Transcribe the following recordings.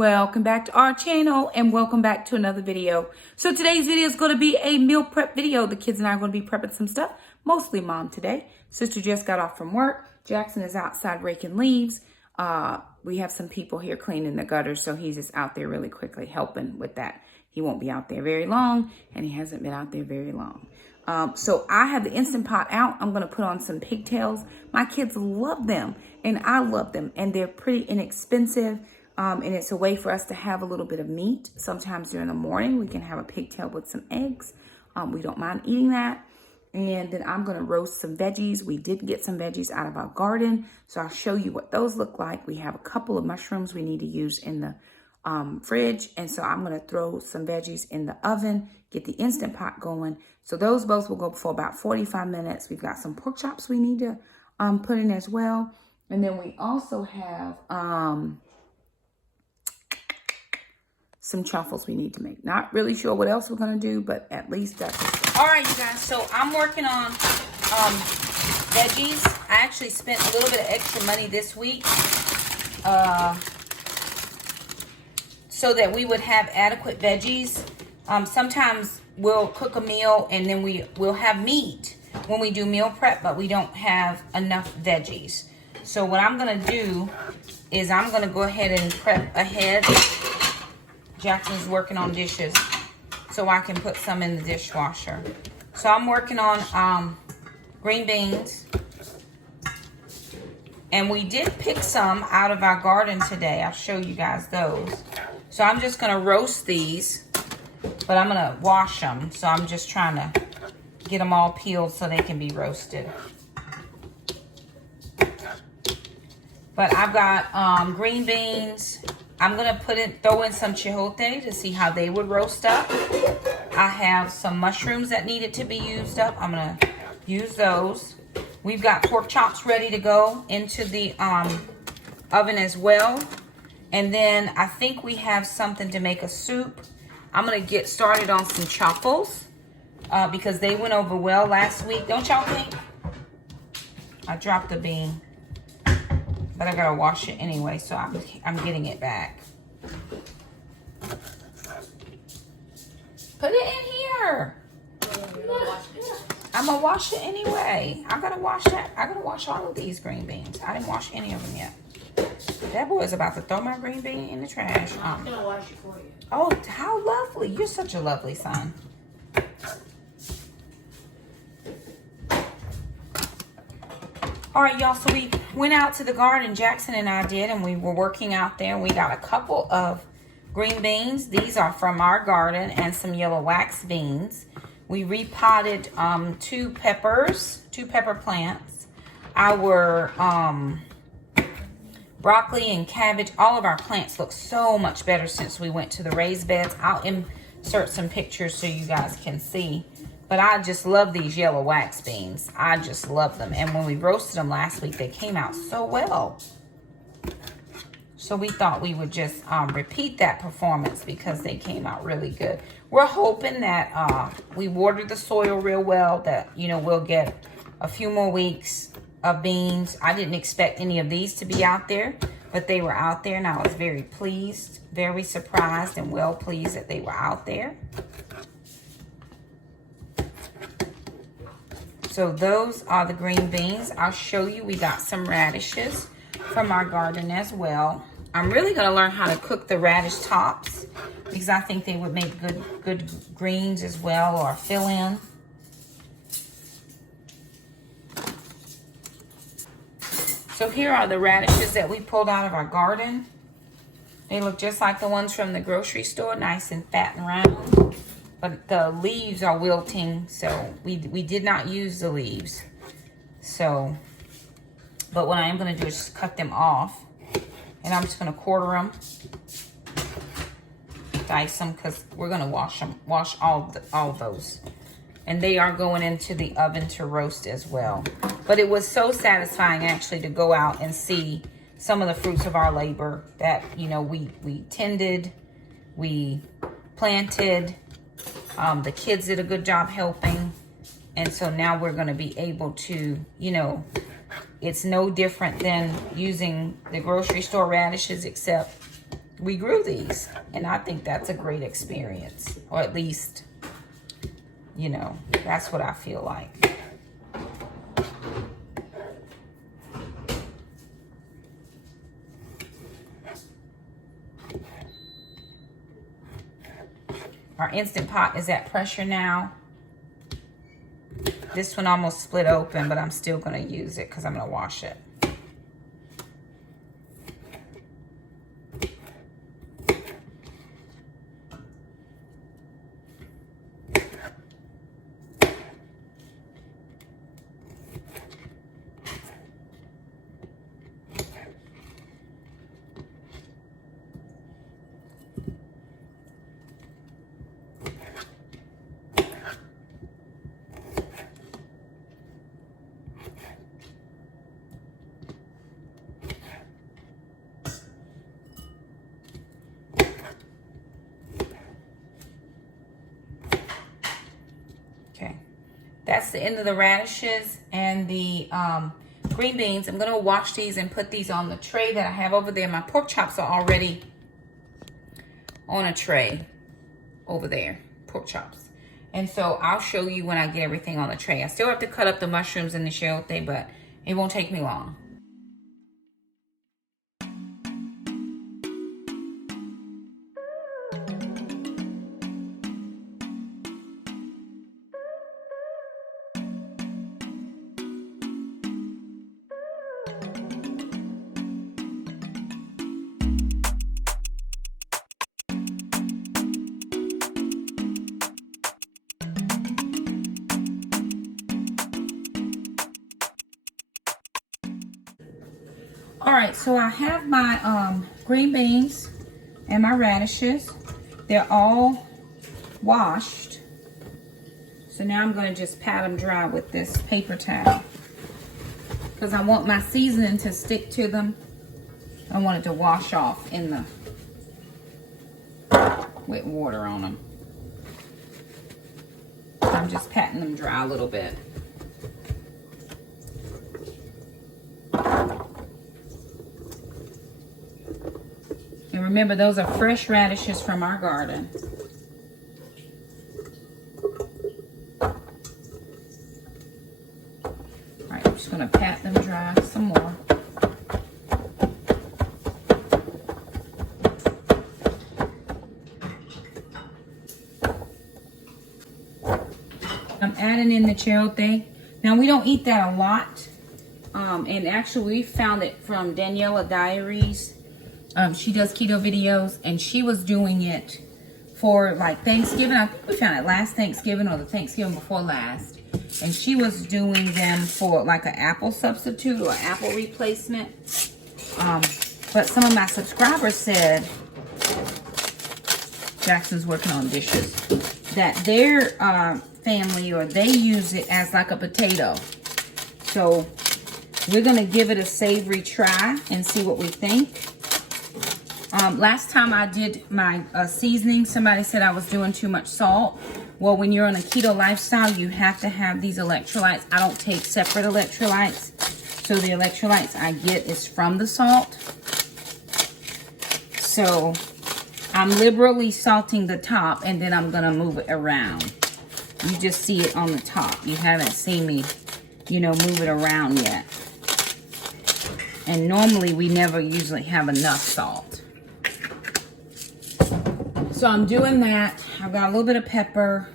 Welcome back to our channel and welcome back to another video. So today's video is going to be a meal prep video. The kids and I are going to be prepping some stuff, mostly mom today. Sister just got off from work. Jackson is outside raking leaves. We have some people here cleaning the gutters, so he's just out there really quickly helping with that. He won't be out there very long, and he hasn't been out there very long. So I have the Instant Pot out. I'm going to put on some pigtails. My kids love them, and I love them, and they're pretty inexpensive. And it's a way for us to have a little bit of meat. Sometimes during the morning, we can have a pigtail with some eggs. We don't mind eating that. And then I'm going to roast some veggies. We did get some veggies out of our garden, so I'll show you what those look like. We have a couple of mushrooms we need to use in the fridge. And so I'm going to throw some veggies in the oven, get the Instant Pot going. So those both will go for about 45 minutes. We've got some pork chops we need to put in as well. And then we also have some truffles we need to make. Not really sure what else we're going to do, but at least that's... All right, you guys. So I'm working on veggies. I actually spent a little bit of extra money this week so that we would have adequate veggies. Sometimes we'll cook a meal and then we'll have meat when we do meal prep, but we don't have enough veggies. So what I'm going to do is I'm going to go ahead and prep ahead. Jackson's working on dishes so I can put some in the dishwasher. So I'm working on green beans. And we did pick some out of our garden today. I'll show you guys those. So I'm just going to roast these, but I'm going to wash them. So I'm just trying to get them all peeled so they can be roasted. But I've got green beans. I'm going to throw in some chipotle to see how they would roast up. I have some mushrooms that needed to be used up. I'm going to use those. We've got pork chops ready to go into the oven as well. And then I think we have something to make a soup. I'm going to get started on some truffles because they went over well last week. Don't y'all think? I dropped a bean. But I gotta wash it anyway, so I'm getting it back. Put it in here. I'm gonna wash it anyway. I gotta wash that. I gotta wash all of these green beans. I didn't wash any of them yet. That boy is about to throw my green bean in the trash. I'm gonna wash it for you. Oh, how lovely! You're such a lovely son. All right, y'all, so we went out to the garden, Jackson and I did, and we were working out there. We got a couple of green beans. These are from our garden, and some yellow wax beans. We repotted two pepper plants. Our broccoli and cabbage, all of our plants look so much better since we went to the raised beds. I'll insert some pictures so you guys can see. But I just love these yellow wax beans. I just love them. And when we roasted them last week, they came out so well. So we thought we would just repeat that performance because they came out really good. We're hoping that we watered the soil real well, that, you know, we'll get a few more weeks of beans. I didn't expect any of these to be out there, but they were out there, and I was very pleased, very surprised and well pleased that they were out there. So those are the green beans. I'll show you, we got some radishes from our garden as well. I'm really going to learn how to cook the radish tops because I think they would make good greens as well, or fill in. So here are the radishes that we pulled out of our garden. They look just like the ones from the grocery store, nice and fat and round. But the leaves are wilting, so we did not use the leaves. So, but what I am going to do is just cut them off. And I'm just going to quarter them. Dice them, because we're going to wash all those. And they are going into the oven to roast as well. But it was so satisfying, actually, to go out and see some of the fruits of our labor that, you know, we tended, we planted. The kids did a good job helping. And so now we're going to be able to, you know, it's no different than using the grocery store radishes, except we grew these, and I think that's a great experience, or at least, you know, that's what I feel like. Our Instant Pot is at pressure now. This one almost split open, but I'm still going to use it because I'm going to wash it. That's the end of the radishes and the green beans. I'm going to wash these and put these on the tray that I have over there. My pork chops are already on a tray over there, pork chops. And so I'll show you when I get everything on the tray. I still have to cut up the mushrooms and the elote, but it won't take me long. All right, so I have my green beans and my radishes. They're all washed. So now I'm going to just pat them dry with this paper towel, because I want my seasoning to stick to them. I want it to wash off in the with water on them. So I'm just patting them dry a little bit. And remember, those are fresh radishes from our garden. All right, I'm just going to pat them dry some more. I'm adding in the elote. Now, we don't eat that a lot. And actually, we found it from Daniela Diaries. She does keto videos, and she was doing it for like Thanksgiving. I think we found it last Thanksgiving or the Thanksgiving before last. And she was doing them for like an apple substitute or apple replacement. But some of my subscribers said, Jackson's working on dishes, that their family, or they use it as like a potato. So we're going to give it a savory try and see what we think. Last time I did my seasoning, somebody said I was doing too much salt. Well, when you're on a keto lifestyle, you have to have these electrolytes. I don't take separate electrolytes. So the electrolytes I get is from the salt. So I'm liberally salting the top, and then I'm going to move it around. You just see it on the top. You haven't seen me, you know, move it around yet. And normally we never usually have enough salt. So I'm doing that. I've got a little bit of pepper.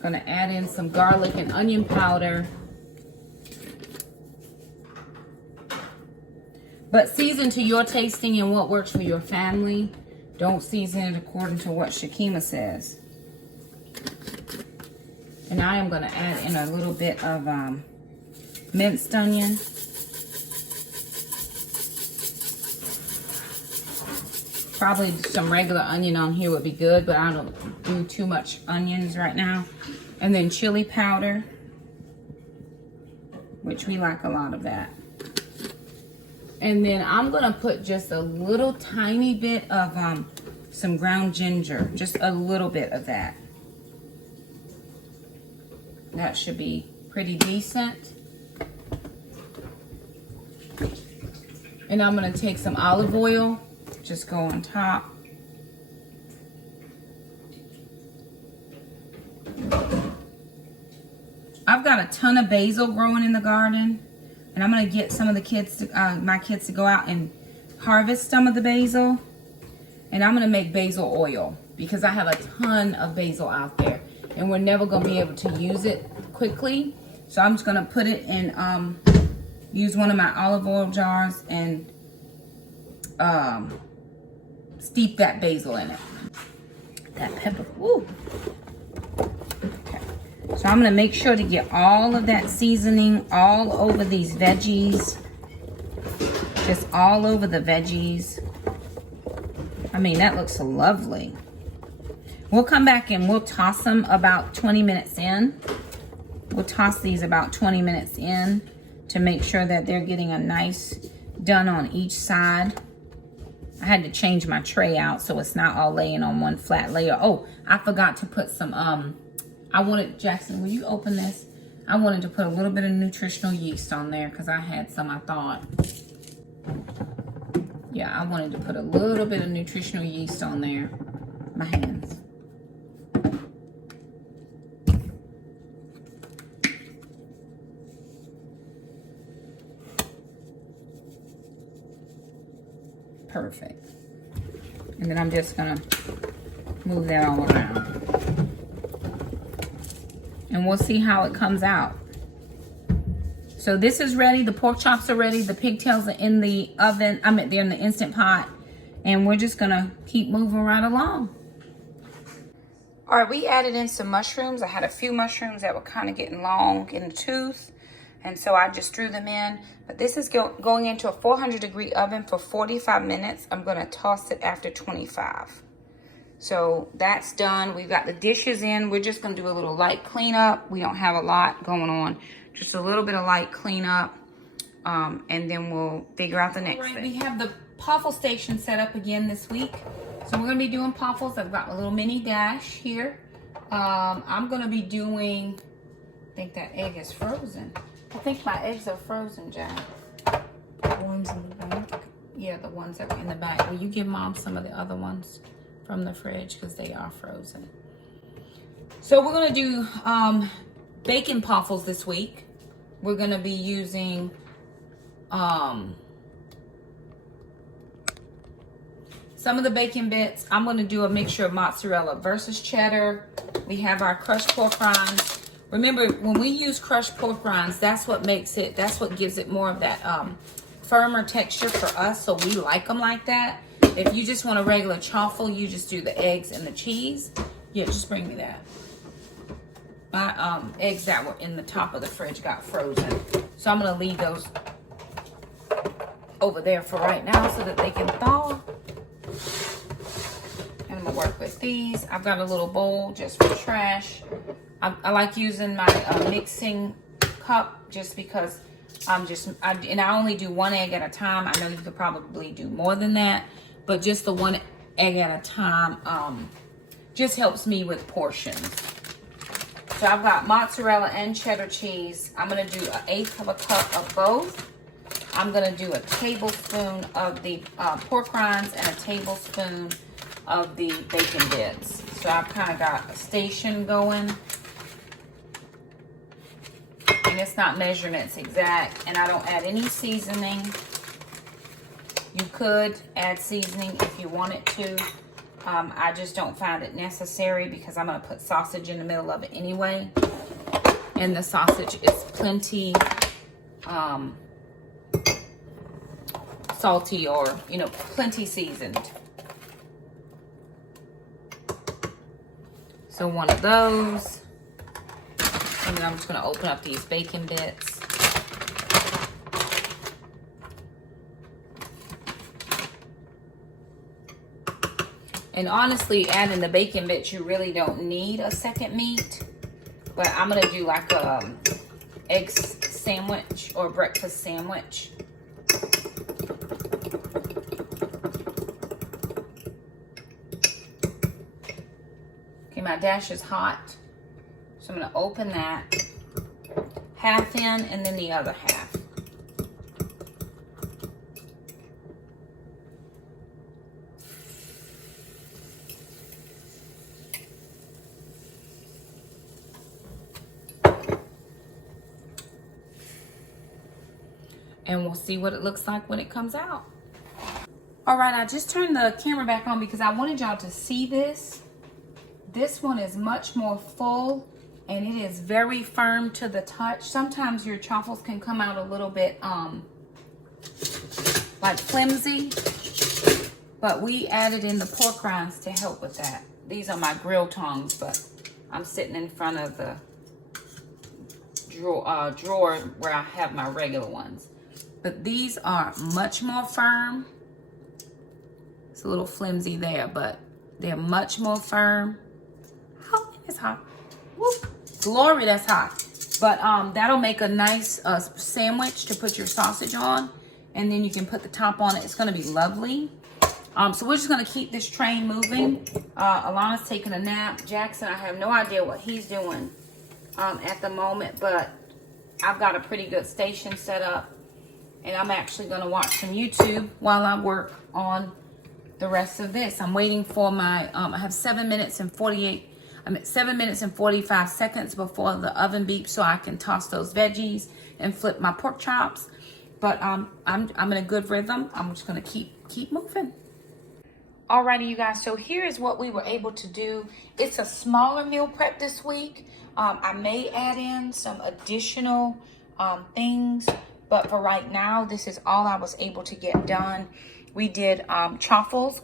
Gonna add in some garlic and onion powder. But season to your tasting and what works for your family. Don't season it according to what Shakema says. And I am gonna add in a little bit of minced onion. Probably some regular onion on here would be good, but I don't do too much onions right now. And then chili powder, which we like a lot of that. And then I'm gonna put just a little tiny bit of some ground ginger, just a little bit of that. That should be pretty decent. And I'm gonna take some olive oil, just go on top. I've got a ton of basil growing in the garden, and I'm gonna get some of the kids, my kids, to go out and harvest some of the basil, and I'm gonna make basil oil because I have a ton of basil out there, and we're never gonna be able to use it quickly. So I'm just gonna put it in, use one of my olive oil jars and steep that basil in it. That pepper, woo. So I'm gonna make sure to get all of that seasoning all over these veggies. Just all over the veggies. I mean, that looks lovely. We'll come back and we'll toss them about 20 minutes in. We'll toss these about 20 minutes in to make sure that they're getting a nice done on each side. I had to change my tray out so it's not all laying on one flat layer. Oh, I forgot to put some, I wanted, Jackson, will you open this? I wanted to put a little bit of nutritional yeast on there because I had some, I thought. Yeah, I wanted to put a little bit of nutritional yeast on there. My hands. Perfect. And then I'm just gonna move that all around. And we'll see how it comes out. So this is ready. The pork chops are ready. The pigtails are in the oven. I mean, they're in the Instant Pot. And we're just gonna keep moving right along. All right, we added in some mushrooms. I had a few mushrooms that were kind of getting long in the tooth. And so I just threw them in. But this is going into a 400-degree oven for 45 minutes. I'm gonna toss it after 25. So that's done. We've got the dishes in. We're just gonna do a little light cleanup. We don't have a lot going on. Just a little bit of light cleanup. And then we'll figure out the next thing. We have the Puffle station set up again this week. So we're gonna be doing Puffles. I've got a little mini dash here. I'm gonna be doing, I think that egg is frozen. I think my eggs are frozen, Jack. The ones in the back? Yeah, the ones that were in the back. Will you give Mom some of the other ones from the fridge because they are frozen? So we're gonna do bacon Puffles this week. We're gonna be using some of the bacon bits. I'm gonna do a mixture of mozzarella versus cheddar. We have our crushed pork rinds. Remember, when we use crushed pork rinds, that's what makes it, that's what gives it more of that firmer texture for us, so we like them like that. If you just want a regular chaffle, you just do the eggs and the cheese. Yeah, just bring me that. My eggs that were in the top of the fridge got frozen. So I'm gonna leave those over there for right now so that they can thaw. And I'm gonna work with these. I've got a little bowl just for trash. I like using my mixing cup just because and I only do one egg at a time. I know you could probably do more than that, but just the one egg at a time just helps me with portions. So I've got mozzarella and cheddar cheese. I'm gonna do 1/8 of a cup of both. I'm gonna do a tablespoon of the pork rinds and a tablespoon of the bacon bits. So I've kind of got a station going. And it's not measurements exact, and I don't add any seasoning. You could add seasoning if you wanted to. I just don't find it necessary because I'm gonna put sausage in the middle of it anyway. And the sausage is plenty salty, or, you know, plenty seasoned. So one of those. And then I'm just gonna open up these bacon bits. And honestly, adding the bacon bits, you really don't need a second meat. But I'm gonna do like a egg sandwich or breakfast sandwich. Okay, my dash is hot. So I'm gonna open that, half in and then the other half. and we'll see what it looks like when it comes out. All right, I just turned the camera back on because I wanted y'all to see this. This one is much more full and it is very firm to the touch. Sometimes your truffles can come out a little bit like flimsy, but we added in the pork rinds to help with that. These are my grill tongs, but I'm sitting in front of the drawer where I have my regular ones. But these are much more firm. It's a little flimsy there, but they're much more firm. Oh, it's hot. Whoop. Glory, that's hot. But that'll make a nice sandwich to put your sausage on. And then you can put the top on it. It's gonna be lovely. So we're just gonna keep this train moving. Alana's taking a nap. Jackson, I have no idea what he's doing at the moment, but I've got a pretty good station set up. And I'm actually gonna watch some YouTube while I work on the rest of this. I'm waiting for my, I have 7 minutes and 45 seconds before the oven beeps so I can toss those veggies and flip my pork chops. But I'm in a good rhythm. I'm just gonna keep moving. Alrighty, you guys, so here is what we were able to do. It's a smaller meal prep this week. I may add in some additional things, but for right now, this is all I was able to get done. We did Puffles.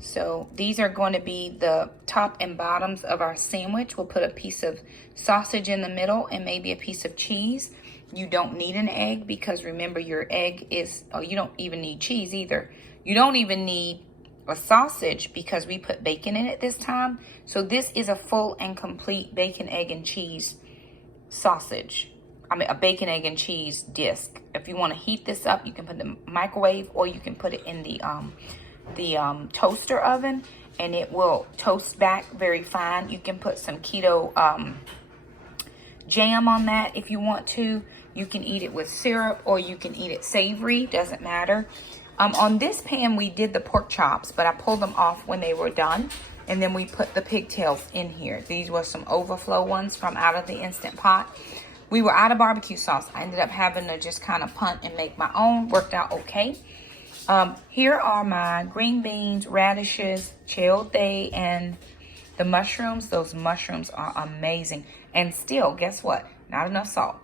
So these are going to be the top and bottoms of our sandwich. We'll put a piece of sausage in the middle and maybe a piece of cheese. You don't need an egg because remember your egg is, oh, you don't even need cheese either. You don't even need a sausage because we put bacon in it this time. So this is a full and complete bacon, egg, and cheese sausage. I mean, a bacon, egg, and cheese disc. If you want to heat this up, you can put it in the microwave or you can put it in the toaster oven and it will toast back very fine. You can put some keto jam on that if you want to. You can eat it with syrup or you can eat it savory, doesn't matter. On this pan, we did the pork chops, but I pulled them off when they were done. And then we put the pigtails in here. These were some overflow ones from out of the Instant Pot. We were out of barbecue sauce. I ended up having to just kind of punt and make my own. Worked out okay. Here are my green beans, radishes, chayote, and the mushrooms. Those mushrooms are amazing. And still, guess what? Not enough salt.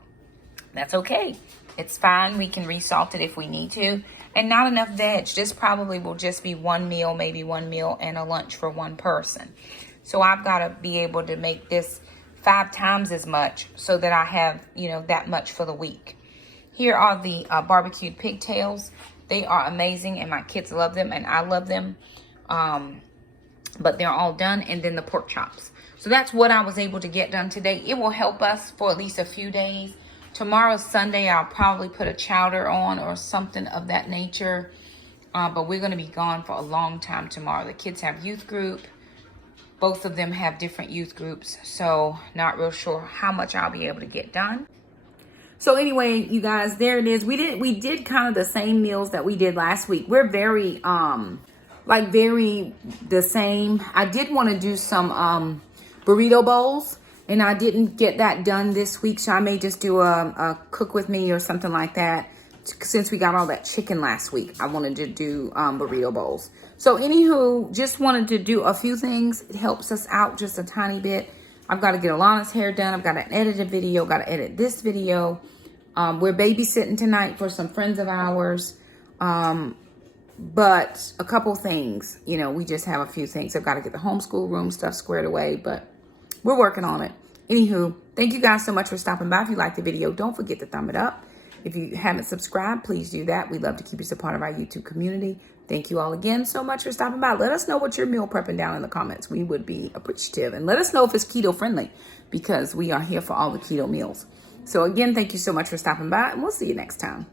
That's okay. It's fine. We can resalt it if we need to. And not enough veg. This probably will just be one meal, maybe one meal and a lunch for one person. So I've got to be able to make this 5 times as much so that I have, you know, that much for the week. Here are the barbecued pigtails. They are amazing and my kids love them and I love them. But they're all done. And then the pork chops. So that's what I was able to get done today. It will help us for at least a few days. Tomorrow's Sunday. I'll probably put a chowder on or something of that nature. But we're going to be gone for a long time tomorrow. The kids have youth group. Both of them have different youth groups. So not real sure how much I'll be able to get done. So anyway, you guys, there it is. We did kind of the same meals that we did last week. We're very the same. I did want to do some burrito bowls. And I didn't get that done this week, so I may just do a cook with me or something like that. Since we got all that chicken last week, I wanted to do burrito bowls. So anywho, just wanted to do a few things. It helps us out just a tiny bit. I've got to get Alana's hair done. I've got to edit a video. Got to edit this video. We're babysitting tonight for some friends of ours. But a couple things, you know, we just have a few things. I've got to get the homeschool room stuff squared away, but we're working on it. Anywho, thank you guys so much for stopping by. If you liked the video, don't forget to thumb it up. If you haven't subscribed, please do that. We'd love to keep you a part of our YouTube community. Thank you all again so much for stopping by. Let us know what you're meal prepping down in the comments. We would be appreciative. And let us know if it's keto friendly because we are here for all the keto meals. So again, thank you so much for stopping by and we'll see you next time.